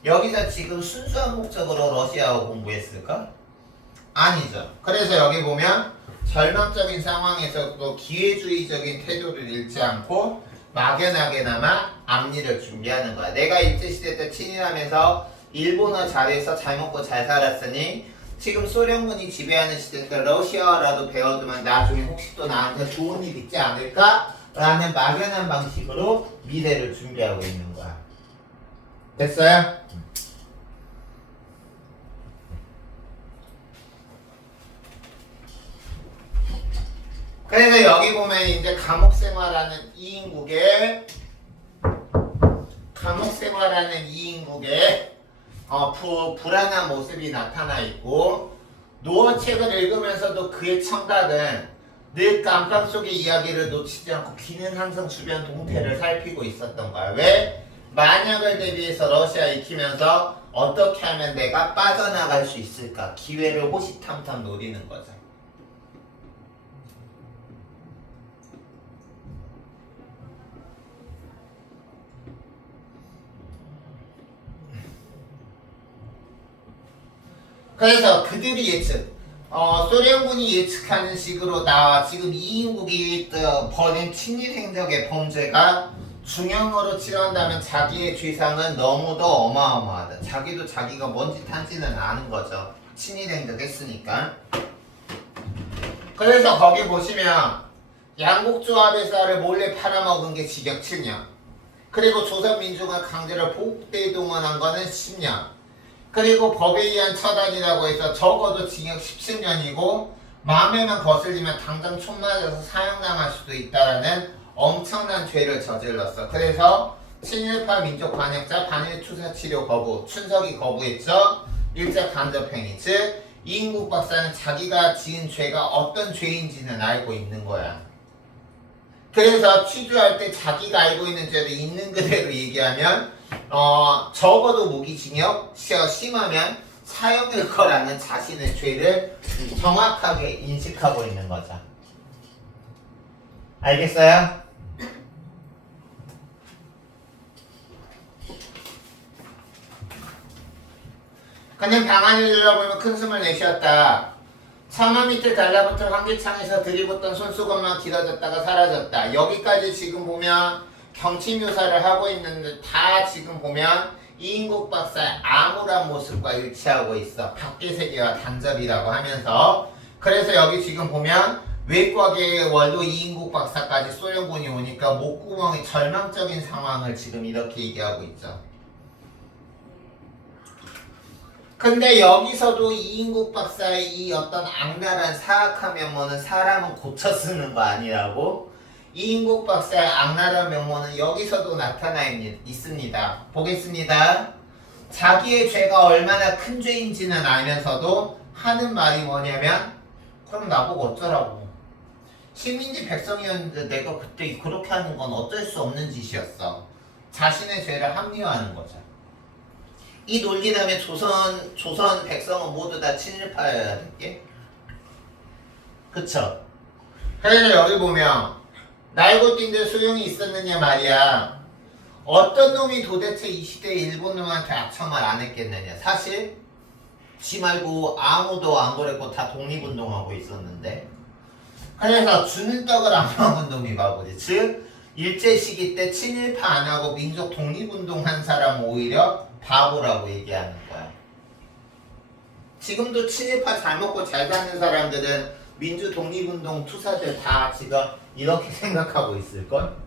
여기서 지금 순수한 목적으로 러시아어 공부했을까? 아니죠. 그래서 여기 보면 절망적인 상황에서도 기회주의적인 태도를 잃지 않고 막연하게나마 앞일을 준비하는 거야. 내가 일제시대 때 친일하면서 일본어 잘해서 잘 먹고 잘 살았으니 지금 소련군이 지배하는 시대 때 러시아어라도 배워두면 나중에 혹시 또 나한테 좋은 일 있지 않을까? 라는 막연한 방식으로 미래를 준비하고 있는 거야. 됐어요? 그래서 여기 보면 이제 감옥 생활하는 이인국의 불안한 모습이 나타나 있고 노어책을 읽으면서도 그의 청각은 늘 깜빡 속의 이야기를 놓치지 않고 귀는 항상 주변 동태를 살피고 있었던 거야. 왜? 만약을 대비해서 러시아에 익히면서 어떻게 하면 내가 빠져나갈 수 있을까? 기회를 호시탐탐 노리는 거죠. 그래서 그들이 소련군이 예측하는 식으로 나와 지금 이인국이 벌인 친일 행적의 범죄가 중형으로 치료한다면 자기의 죄상은 너무도 어마어마하다. 자기도 자기가 뭔 짓 한지는 아는 거죠. 친위행적 했으니까. 그래서 거기 보시면 양국조합의 쌀을 몰래 팔아먹은 게 징역 7년. 그리고 조선민중을 강제로 복대에 동원한 거는 10년. 그리고 법에 의한 처단이라고 해서 적어도 징역 17년이고 마음에만 거슬리면 당장 총 맞아서 사형당할 수도 있다라는 엄청난 죄를 저질렀어. 그래서 친일파 민족 반역자 반일 투사 치료 거부, 춘석이 거부했죠. 일제 간접행위. 즉 이인국 박사는 자기가 지은 죄가 어떤 죄인지는 알고 있는 거야. 그래서 취조할 때 자기가 알고 있는 죄를 있는 그대로 얘기하면 적어도 무기징역, 심하면 사형일 거라는 자신의 죄를 정확하게 인식하고 있는 거죠. 알겠어요? 그는 방 안을 둘러보며 큰 숨을 내쉬었다. 처마 밑에 달라붙은 환기창에서 들이붓던 손수건만 길어졌다가 사라졌다. 여기까지 지금 보면 경치 묘사를 하고 있는데 다 지금 보면 이인국 박사의 암울한 모습과 일치하고 있어. 밖의 세계와 단절이라고 하면서. 그래서 여기 지금 보면 외과계의 원로 이인국 박사까지 소련군이 오니까 목구멍이 절망적인 상황을 지금 이렇게 얘기하고 있죠. 근데 여기서도 이인국 박사의 이 어떤 악랄한 사악한 면모는 사람은 고쳐 쓰는 거 아니라고? 이인국 박사의 악랄한 면모는 여기서도 나타나 있습니다. 보겠습니다. 자기의 죄가 얼마나 큰 죄인지는 알면서도 하는 말이 뭐냐면 그럼 나보고 어쩌라고. 시민지 백성이었는데 내가 그때 그렇게 하는 건 어쩔 수 없는 짓이었어. 자신의 죄를 합리화하는 거죠. 이 논리라면 조선 백성은 모두 다 친일파여야 될게. 그쵸? 그래서 여기 보면 날고 뛴데 소용이 있었느냐 말이야. 어떤 놈이 도대체 이 시대에 일본 놈한테 악청말 안 했겠느냐. 사실 지 말고 아무도 안 그랬고 다 독립운동하고 있었는데. 그래서 주는 떡을 안 먹은 놈이 바보지. 즉 일제 시기 때 친일파 안 하고 민족 독립운동한 사람 오히려 바보라고 얘기하는 거야. 지금도 친일파 잘 먹고 잘 사는 사람들은 민주 독립운동 투사들 다 지금 이렇게 생각하고 있을걸?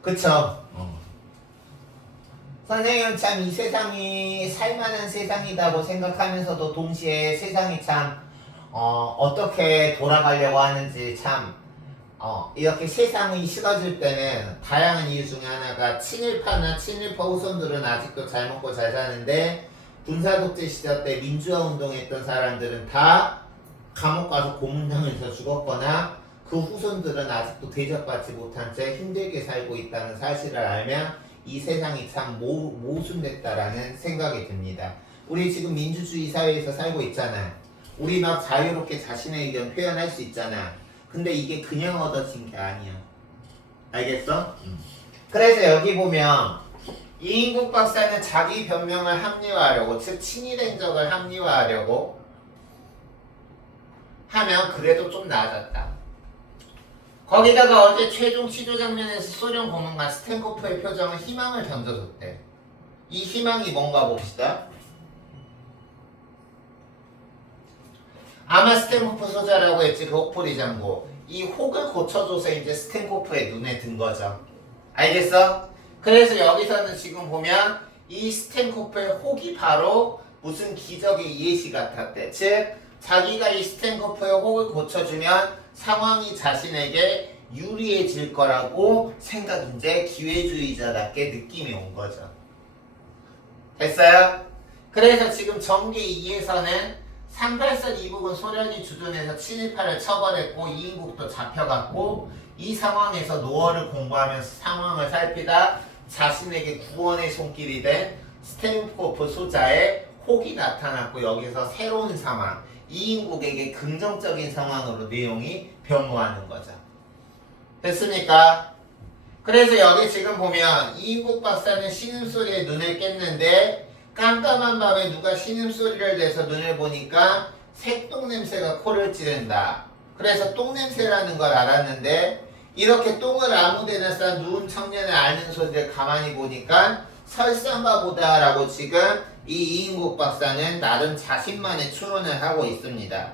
그쵸? 선생님은 참 이 세상이 살만한 세상이라고 생각하면서도 동시에 세상이 참 어떻게 돌아가려고 하는지 참 이렇게 세상이 싫어질 때는 다양한 이유 중에 하나가 친일파나 친일파 후손들은 아직도 잘 먹고 잘 사는데 군사독재 시절 때 민주화 운동했던 사람들은 다 감옥 가서 고문당해서 죽었거나 그 후손들은 아직도 대접받지 못한 채 힘들게 살고 있다는 사실을 알면 이 세상이 참 모순됐다라는 생각이 듭니다. 우리 지금 민주주의 사회에서 살고 있잖아. 우리 막 자유롭게 자신의 의견 표현할 수 있잖아. 근데 이게 그냥 얻어진 게 아니야. 알겠어? 그래서 여기 보면 이인국 박사는 자기 변명을 합리화하려고, 즉 친일 행적을 합리화하려고 하면 그래도 좀 나아졌다. 거기다가 어제 최종 치료 장면에서 소련 고문관 스텐코프의 표정은 희망을 던져줬대. 이 희망이 뭔가 봅시다. 아마 스텐코프 소자라고 했지, 그 혹부리 장고. 이 혹을 고쳐줘서 이제 스텐코프의 눈에 든 거죠. 알겠어? 그래서 여기서는 지금 보면 이 스텐코프의 혹이 바로 무슨 기적의 예시 같았대. 즉 자기가 이 스텐코프의 혹을 고쳐주면 상황이 자신에게 유리해질 거라고 이제 기회주의자답게 느낌이 온 거죠. 됐어요? 그래서 지금 정계 2에서는 38선 이북은 소련이 주둔해서 친일파를 처벌했고 이인국도 잡혀갔고 이 상황에서 노어를 공부하면서 상황을 살피다 자신에게 구원의 손길이 된 스텐코프 소자의 혹이 나타났고 여기서 새로운 상황, 이인국에게 긍정적인 상황으로 내용이 변모하는 거죠. 됐습니까? 그래서 여기 지금 보면 이인국 박사는 신음소리에 눈을 깼는데 깜깜한 밤에 누가 신음소리를 내서 눈을 보니까 새똥냄새가 코를 찌른다. 그래서 똥냄새라는 걸 알았는데 이렇게 똥을 아무데나 싼 누운 청년의 앓는 소리를 가만히 보니까 설상가 보다라고 지금 이 이인국 박사는 나름 자신만의 추론을 하고 있습니다.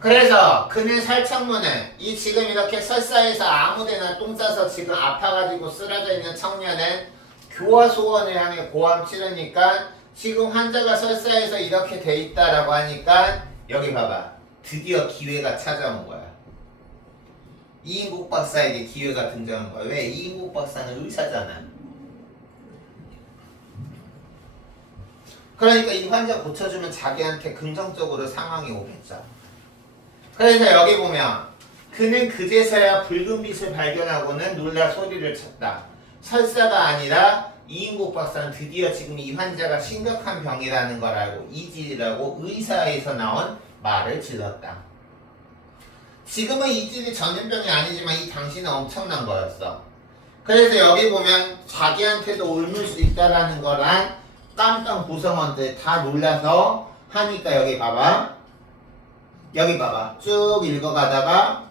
그래서 그는 설청문을 이 지금 이렇게 설사에서 아무데나 똥 싸서 지금 아파가지고 쓰러져 있는 청년은 교화소원을 향해 고함 치르니까 지금 환자가 설사에서 이렇게 돼 있다라고 하니까 여기 봐봐. 드디어 기회가 찾아온 거야. 이인국 박사에게 기회가 등장한 거야. 왜? 이인국 박사는 의사잖아. 그러니까 이 환자 고쳐주면 자기한테 긍정적으로 상황이 오겠죠. 그래서 여기 보면 그는 그제서야 붉은 빛을 발견하고는 놀라 소리를 쳤다. 설사가 아니라 이인국 박사는 드디어 지금 이 환자가 심각한 병이라는 걸 알고 이질이라고 의사에서 나온 말을 질렀다. 지금은 이질이 전염병이 아니지만 이 당시는 엄청난 거였어. 그래서 여기 보면 자기한테도 옮을 수 있다라는 거란 깜깜 구성원들 다 놀라서 하니까 여기 봐봐. 여기 봐봐. 쭉 읽어가다가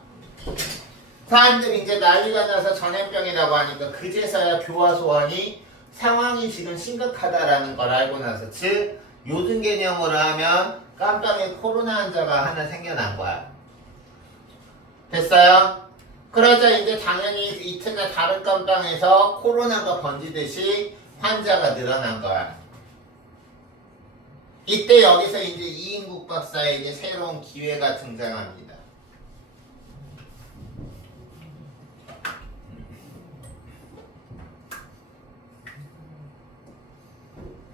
사람들이 이제 난리가 나서 전염병이라고 하니까 그제서야 교화소원이 상황이 지금 심각하다라는 걸 알고 나서 즉 요즘 개념으로 하면 깜깜이 코로나 환자가 하나 생겨난 거야. 됐어요? 그러자 이제 당연히 이튿날 다른 깜빵에서 코로나가 번지듯이 환자가 늘어난 거야. 이때 여기서 이제 이인국 박사에게 새로운 기회가 등장합니다.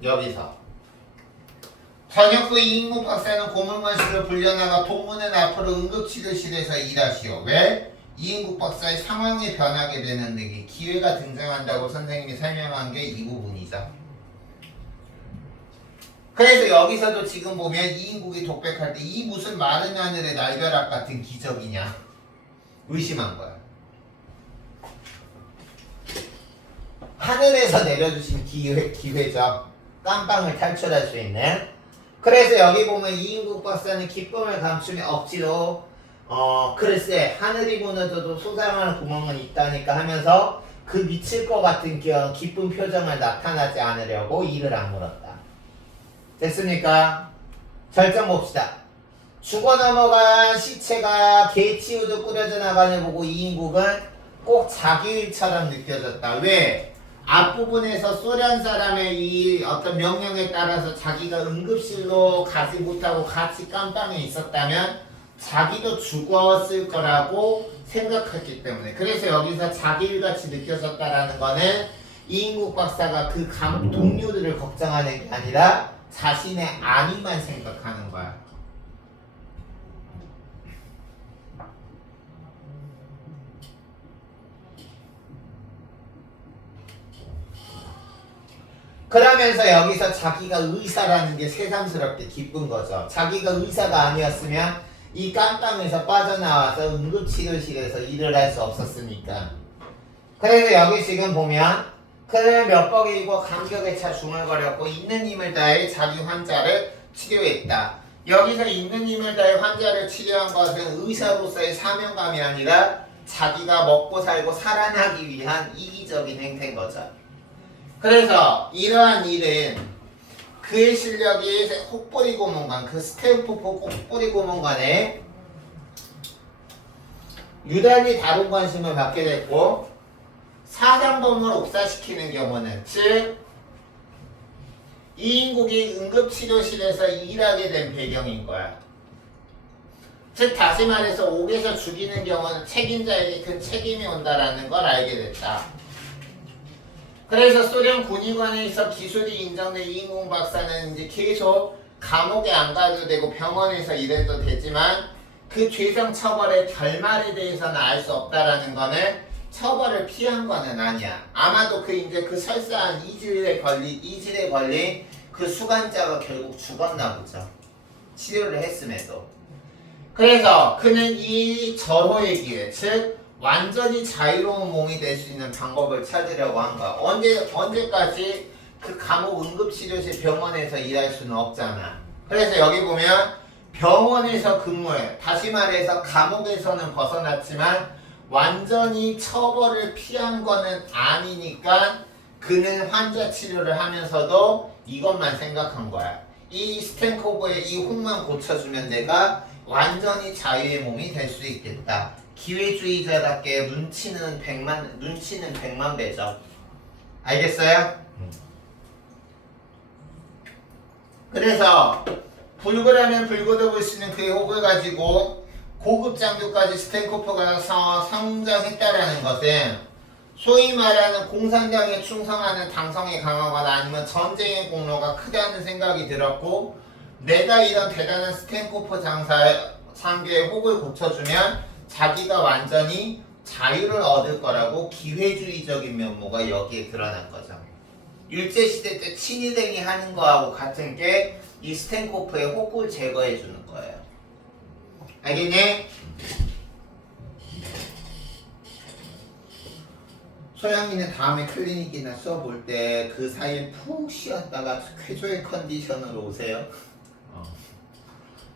여기서 저녁 후 이인국 박사는 고문관실로 불려나가 동문은 앞으로 응급치료실에서 일하시오. 왜? 이인국 박사의 상황이 변하게 되는 데 기회가 등장한다고 선생님이 설명한 게 이 부분이죠. 그래서 여기서도 지금 보면 이인국이 독백할 때 이 무슨 마른 하늘의 날벼락 같은 기적이냐 의심한 거야. 하늘에서 내려주신 기회죠. 깜빵을 탈출할 수 있는. 그래서 여기 보면 이인국 박사는 기쁨을 감추며 억지로 글쎄 하늘이 무너져도 솟아나는 구멍은 있다니까 하면서 그 미칠 것 같은 기쁜 표정을 나타나지 않으려고 이를 악물었다. 됐습니까? 절정 봅시다. 죽어 넘어간 시체가 개치우듯 꾸려져 나가는 보고 이인국은 꼭 자기 일처럼 느껴졌다. 왜? 앞부분에서 소련 사람의 이 어떤 명령에 따라서 자기가 응급실로 가지 못하고 같이 깜빵에 있었다면 자기도 죽었을 거라고 생각했기 때문에. 그래서 여기서 자기 일같이 느껴졌다라는 거는 이인국 박사가 그 감옥 동료들을 걱정하는 게 아니라 자신의 안위만 생각하는 거야. 그러면서 여기서 자기가 의사라는 게 새삼스럽게 기쁜 거죠. 자기가 의사가 아니었으면 이 깜빵에서 빠져나와서 응급치료실에서 일을 할 수 없었으니까. 그래서 여기 지금 보면 그를 몇 벅이고 감격에 차 중얼거렸고 있는 힘을 다해 자기 환자를 치료했다. 여기서 있는 힘을 다해 환자를 치료한 것은 의사로서의 사명감이 아니라 자기가 먹고 살고 살아나기 위한 이기적인 행태인 거죠. 그래서 이러한 일은 그의 실력이 혹부리 고문관, 그 스탠포드 혹부리 고문관에 유달리 다른 관심을 받게 됐고 사상범을 옥사시키는 경우는 즉 이인국이 응급치료실에서 일하게 된 배경인 거야. 즉 다시 말해서 옥에서 죽이는 경우는 책임자에게 큰 책임이 온다라는 걸 알게 됐다. 그래서 소련 군의관에서 기술이 인정된 이인국 박사는 이제 계속 감옥에 안 가도 되고 병원에서 일해도 되지만 그 죄성 처벌의 결말에 대해서는 알 수 없다라는 거는 처벌을 피한 거는 아니야. 아마도 그 설사한 이질에 걸린 그 수간자가 결국 죽었나 보죠. 치료를 했음에도. 그래서 그는 이 절호의 기회, 즉 완전히 자유로운 몸이 될 수 있는 방법을 찾으려고 한 거야. 언제까지 그 감옥 응급치료실 병원에서 일할 수는 없잖아. 그래서 여기 보면 병원에서 근무해. 다시 말해서 감옥에서는 벗어났지만 완전히 처벌을 피한 거는 아니니까 그는 환자 치료를 하면서도 이것만 생각한 거야. 이 스탠코버의 이 홈만 고쳐주면 내가 완전히 자유의 몸이 될 수 있겠다. 기회주의자답게 눈치는 100만 배죠. 알겠어요? 그래서 불구라면 불구도 볼 수 있는 그의 혹을 가지고 고급 장교까지 스탠코프가 성장했다라는 것은 소위 말하는 공산당에 충성하는 당성이 강하거나 아니면 전쟁의 공로가 크다는 생각이 들었고 내가 이런 대단한 스탠코프 장교의 혹을 고쳐주면 자기가 완전히 자유를 얻을 거라고 기회주의적인 면모가 여기에 드러난 거죠. 일제시대 때 친일행위 하는 거하고 같은 게 이 스탠코프의 혹을 제거해 주는 거예요. 알겠니? 소영이는 다음에 클리닉이나 수업 올 때 그 사이에 푹 쉬었다가 쾌조의 컨디션으로 오세요.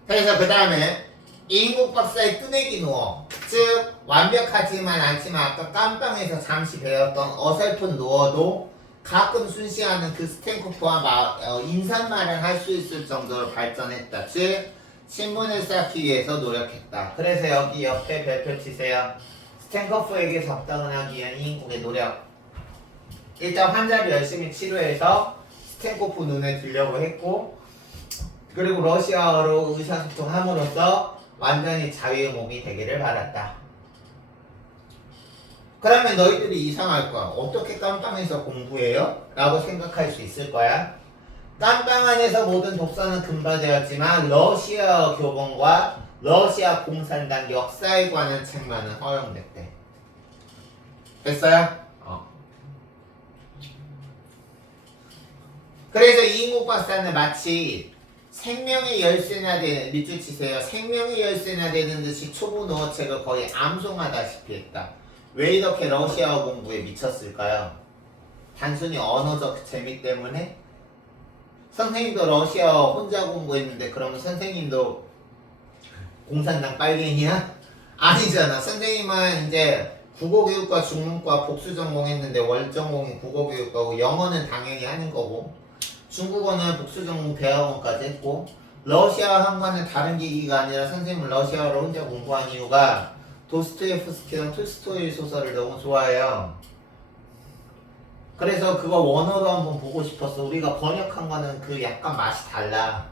그래서 그 다음에 이인국 박사의 뜨내기 누워, 즉 완벽하지만 않지만 아까 깜빵에서 잠시 배웠던 어설픈 누워도 가끔 순시하는 그 스탠코프와 인사말을 할 수 있을 정도로 발전했다. 즉 신문을 쌓기 위해서 노력했다. 그래서 여기 옆에 별표 치세요. 스탠코프에게 접근하기 위한 이인국의 노력. 일단 환자를 열심히 치료해서 스탠코프 눈에 들려고 했고 그리고 러시아어로 의사소통함으로써 완전히 자유의 몸이 되기를 바랐다. 그러면 너희들이 이상할 거야. 어떻게 깜빵에서 공부해요? 라고 생각할 수 있을 거야. 깜빵 안에서 모든 독서는 금지되었지만 러시아 교본과 러시아 공산당 역사에 관한 책만은 허용됐대. 됐어요? 그래서 이인국 박사는 마치 생명의 열쇠나 되는, 밑줄 치세요. 생명의 열쇠나 되는 듯이 초보 노어책을 거의 암송하다시피 했다. 왜 이렇게 러시아어 공부에 미쳤을까요? 단순히 언어적 재미 때문에? 선생님도 러시아어 혼자 공부했는데 그러면 선생님도 공산당 빨갱이야? 아니잖아. 선생님은 이제 국어교육과 중문과 복수 전공했는데 월 전공이 국어교육과고 영어는 당연히 하는 거고 중국어는 복수 전공 대학원까지 했고 러시아 한과는 다른 계기가 아니라 선생님은 러시아어를 혼자 공부한 이유가 도스토옙스키랑 톨스토이 소설을 너무 좋아해요. 그래서 그거 원어로 한번 보고 싶었어. 우리가 번역한 거는 그 약간 맛이 달라.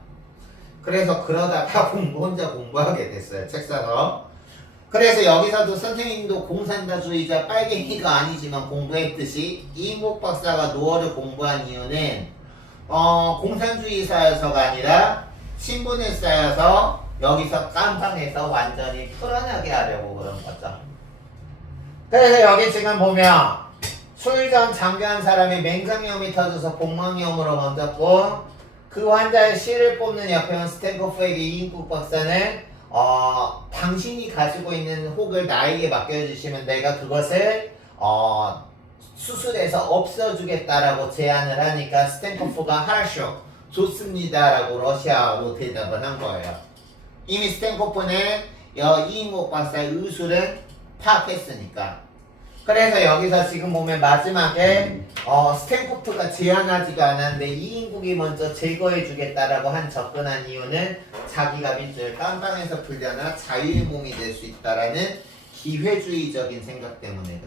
그래서 그러다가 혼자 공부하게 됐어요. 책 사서. 그래서 여기서도 선생님도 공산주의자 빨갱이가 아니지만 공부했듯이 이인국 박사가 노어를 공부한 이유는 공산주의사여서가 아니라 신분을 쌓여서 여기서 깜빵에서 완전히 풀어나게 하려고 그런 거죠. 그래서 여기 지금 보면 술 전 장교한 사람이 맹장염이 터져서 복막염으로 먼저고 그 환자의 씨를 뽑는 옆에는 스탠코프에게 이인국 박사는 당신이 가지고 있는 혹을 나에게 맡겨주시면 내가 그것을 수술해서 없애주겠다라고 제안을 하니까 스탠코프가 하쇼 좋습니다라고 러시아어로 대답을 한 거예요. 이미 스탠코프는 이인국 박사의 의술은 파악했으니까. 그래서 여기서 지금 보면 마지막에 스탠코프가 제안하지가 않았는데 이인국이 먼저 제거해주겠다라고 한 접근한 이유는 자기가 밑줄 깜빵에서 풀려나 자유의 몸이 될 수 있다라는 기회주의적인 생각 때문에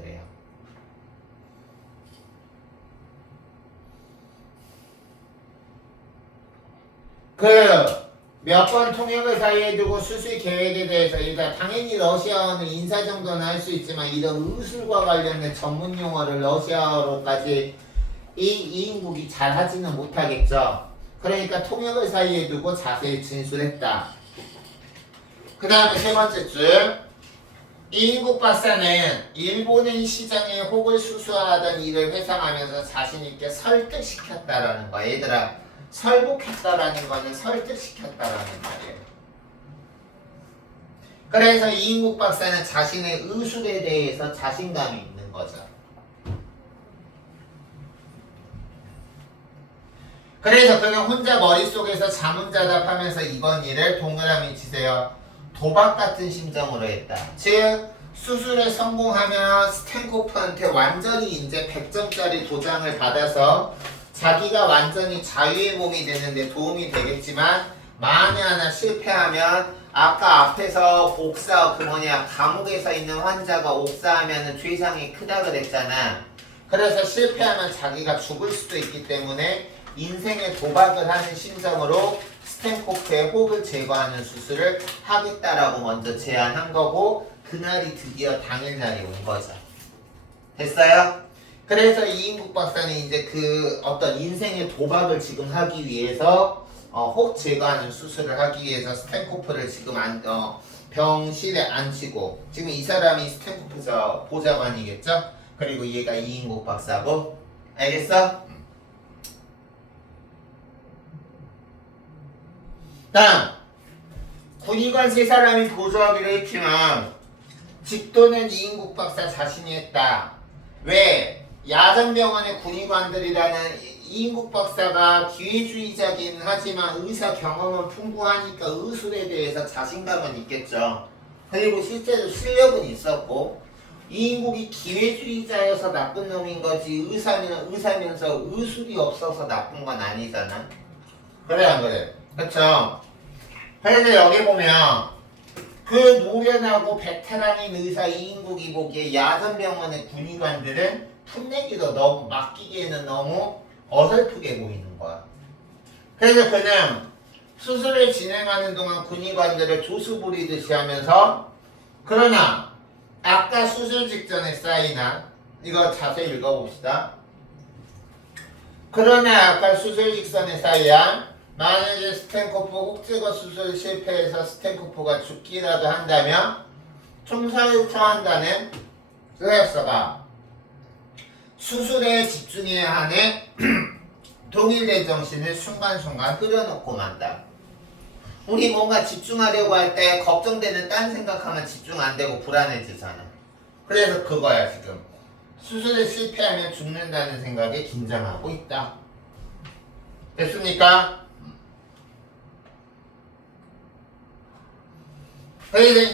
그래요. 몇 번 통역을 사이에 두고 수술 계획에 대해서 일단 당연히 러시아어는 인사 정도는 할 수 있지만 이런 의술과 관련된 전문 용어를 러시아어로까지 이인국이 잘 하지는 못하겠죠. 그러니까 통역을 사이에 두고 자세히 진술했다. 그 다음에 세 번째 줄 이인국 박사는 일본의 시장에 혹을 수수하던 일을 회상하면서 자신있게 설득시켰다라는 거야. 얘들아 설복했다라는 거는 설득시켰다라는 말이에요. 그래서 이인국 박사는 자신의 의술에 대해서 자신감이 있는 거죠. 그래서 그는 혼자 머릿속에서 자문자답하면서 이번 일을 동그라미 치세요. 도박 같은 심정으로 했다. 즉 수술에 성공하면 스탠코프한테 완전히 이제 100점짜리 도장을 받아서 자기가 완전히 자유의 몸이 되는데 도움이 되겠지만 만에 하나 실패하면 아까 앞에서 감옥에서 있는 환자가 옥사하면 죄상이 크다 그랬잖아. 그래서 실패하면 자기가 죽을 수도 있기 때문에 인생의 도박을 하는 심정으로 스탠코프의 혹을 제거하는 수술을 하겠다라고 먼저 제안한 거고 그날이 드디어 당일날이 온 거죠. 됐어요? 그래서 이인국 박사는 이제 그 어떤 인생의 도박을 지금 하기 위해서 혹 제거하는 수술을 하기 위해서 스탠코프를 지금 병실에 앉히고 지금 이 사람이 스탠코프 보좌관이겠죠? 그리고 얘가 이인국 박사고 알겠어? 다음 군의관 세 사람이 보조하기로 했지만 집도는 이인국 박사 자신이 했다. 왜? 야전병원의 군의관들이라는 이인국 박사가 기회주의자긴 하지만 의사 경험은 풍부하니까 의술에 대해서 자신감은 있겠죠. 그리고 실제로 실력은 있었고 이인국이 기회주의자여서 나쁜 놈인 거지 의사면서 의술이 없어서 나쁜 건 아니잖아. 그래 안 그래? 그쵸? 그래서 여기 보면 그 노련하고 베테랑인 의사 이인국이 보기에 야전병원의 군의관들은 풋내기도 너무 맡기기에는 너무 어설프게 보이는 거야. 그래서 그는 수술을 진행하는 동안 군의관들을 조수 부리듯이 하면서 그러나 아까 수술 직전에 사인한 이거 자세히 읽어봅시다. 그러나 아까 수술 직전에 사인한 만약에 스탠코프 혹제거 수술 실패해서 스탠코프가 죽기라도 한다면 총사를 처한다는 의학서가 수술에 집중해야 하는 동일된 정신을 순간순간 흐려놓고 만다. 우리 뭔가 집중하려고 할 때 걱정되는 딴 생각하면 집중 안 되고 불안해지잖아. 그래서 그거야 지금. 수술에 실패하면 죽는다는 생각에 긴장하고 있다. 됐습니까? 그래서